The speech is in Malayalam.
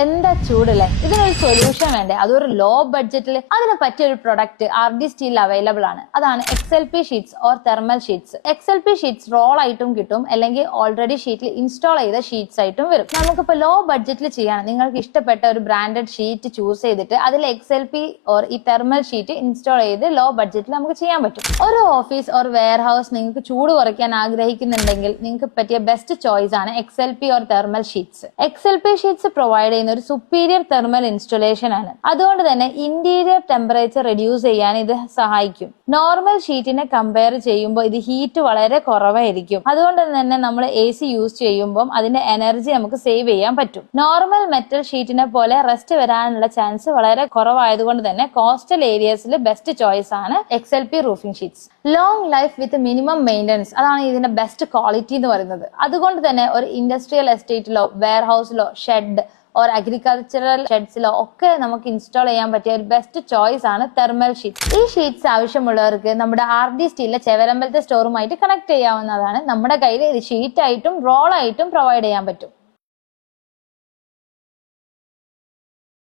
എന്താ ചൂടല്ലേ, ഇതിനൊരു സൊല്യൂഷൻ വേണ്ടേ, അതൊരു ലോ ബഡ്ജറ്റിൽ അതിന് പറ്റിയ ഒരു പ്രൊഡക്റ്റ് RD സ്റ്റീൽ അവൈലബിൾ ആണ്. അതാണ് XLP sheets or thermal sheets. XLP sheets roll ആയിട്ടും കിട്ടും, അല്ലെങ്കിൽ ഓൾറെഡി ഷീറ്റിൽ ഇൻസ്റ്റാൾ ചെയ്ത ഷീറ്റ്സ് ആയിട്ടും വരും. നമുക്കിപ്പോൾ ലോ ബഡ്ജറ്റിൽ ചെയ്യാണ്, നിങ്ങൾക്ക് ഇഷ്ടപ്പെട്ട ഒരു ബ്രാൻഡഡ് ഷീറ്റ് ചൂസ് ചെയ്തിട്ട് അതിൽ XLP ഓർ ഈ തെർമൽ ഷീറ്റ് ഇൻസ്റ്റാൾ ചെയ്ത് ലോ ബഡ്ജറ്റിൽ നമുക്ക് ചെയ്യാൻ പറ്റും. ഒരു ഓഫീസ് ഓർ വെയർ ഹൗസ് നിങ്ങൾക്ക് ചൂട് കുറയ്ക്കാൻ ആഗ്രഹിക്കുന്നുണ്ടെങ്കിൽ നിങ്ങൾക്ക് പറ്റിയ ബെസ്റ്റ് ചോയ്സ് ആണ് XLP or thermal sheets. XLP sheets provide ചെയ്യുന്ന ഒരു സുപ്പീരിയർ തെർമൽ ഇൻസ്റ്റലേഷൻ ആണ്. അതുകൊണ്ട് തന്നെ ഇന്റീരിയർ ടെമ്പറേച്ചർ റെഡ്യൂസ് ചെയ്യാൻ ഇത് സഹായിക്കും. നോർമൽ ഷീറ്റിനെ കമ്പയർ ചെയ്യുമ്പോൾ ഇത് ഹീറ്റ് വളരെ കുറവായിരിക്കും. അതുകൊണ്ട് തന്നെ നമ്മൾ AC യൂസ് ചെയ്യുമ്പോൾ അതിന്റെ എനർജി നമുക്ക് സേവ് ചെയ്യാൻ പറ്റും. നോർമൽ മെറ്റൽ ഷീറ്റിനെ പോലെ റെസ്റ്റ് വരാനുള്ള ചാൻസ് വളരെ കുറവായതുകൊണ്ട് തന്നെ കോസ്റ്റൽ ഏരിയസിൽ ബെസ്റ്റ് ചോയ്സ് ആണ് XLP roofing sheets. Long life with minimum maintenance, അതാണ് ഇതിന്റെ ബെസ്റ്റ് ക്വാളിറ്റി എന്ന് പറയുന്നത്. അതുകൊണ്ട് തന്നെ ഒരു ഇൻഡസ്ട്രിയൽ എസ്റ്റേറ്റിലോ വെയർ ഹൗസിലോ ഷെഡ് ഓർ അഗ്രികൾച്ചറൽ ഷെഡ്സിലോ ഒക്കെ നമുക്ക് ഇൻസ്റ്റാൾ ചെയ്യാൻ പറ്റിയ ഒരു ബെസ്റ്റ് ചോയ്സ് ആണ് തെർമൽ ഷീറ്റ്. ഈ ഷീറ്റ്സ് ആവശ്യമുള്ളവർക്ക് നമ്മുടെ RD സ്റ്റീലിലെ ചെവരമ്പലത്തെ സ്റ്റോറുമായിട്ട് കണക്ട് ചെയ്യാവുന്നതാണ്. നമ്മുടെ കയ്യിൽ ഇത് ഷീറ്റ് ആയിട്ടും റോൾ ആയിട്ടും പ്രൊവൈഡ് ചെയ്യാൻ പറ്റും.